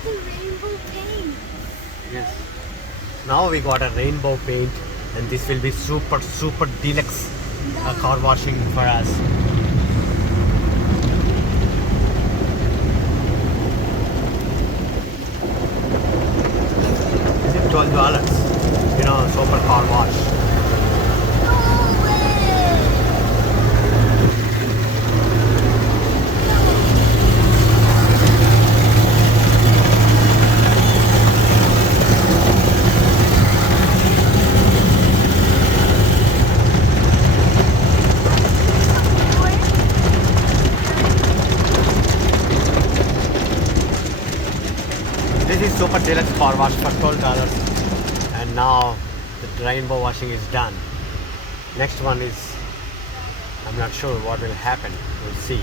got the rainbow paint. Yes. Now we got a rainbow paint, and this will be super deluxe car washing for us. Is it $12? Super car wash. No way! This is super deluxe car wash for $12, and now the rainbow washing is done. Next one is, I'm not sure what will happen. We'll see.